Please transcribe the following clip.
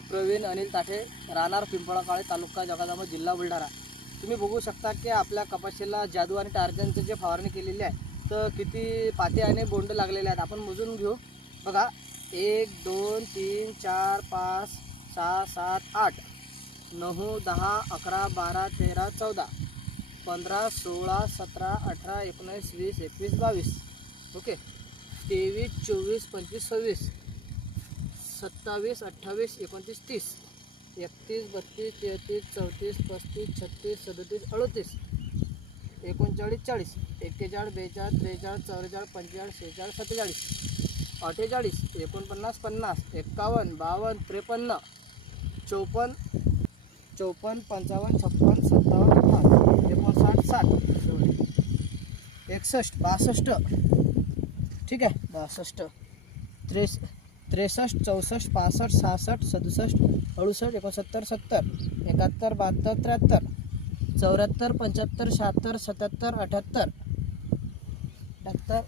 प्रवीण अनिल ताठे राहणार पिंपळाकाळे तालुका जगादामा जिल्हा बुलढाणा. तुम्ही बघू शकता की आपल्या कपाशीला जादू आणि टार्जनचं जे फवारणी केलेली आहे तर किती पाते आणि बोंड लागलेले आहेत आपण मोजून घेऊ. बघा एक दोन तीन चार पाच सहा सात आठ नऊ दहा अकरा बारा तेरा चौदा पंधरा सोळा सतरा अठरा एकोणीस वीस एकवीस बावीस. ओके? तेवीस चोवीस पंचवीस सव्वीस. सत्तावीस अठ्ठावीस एकोणतीस तीस. एकतीस बत्तीस तेहतीस चौतीस पस्तीस छत्तीस सदतीस अडतीस. एकोणचाळीस चाळीस. एक्केचाळीस बेचाळीस त्रेचाळीस चौवेचाळीस पंचेचाळीस शेहेचाळीस सत्तेचाळीस. अठ्ठेचाळीस एकोणपन्नास पन्नास एक्कावन्न बावन्न त्रेपन्न चौपन्न चौपन्न पंचावन्न छप्पन सत्तावन्न पाच एकोणसाठ साठ. एकसष्ट बासष्ट. ठीक आहे बासष्ट. त्रेस त्रेसष्ट चौसष्ट पासष्ट सहासष्ट सदुसष्ट अडुसष्ट एकोणसत्तर सत्तर एकाहत्तर बहात्तर त्र्याहत्तर चौऱ्याहत्तर पंच्याहत्तर शहात्तर सत्याहत्तर अठ्याहत्तर. अठ्याहत्तर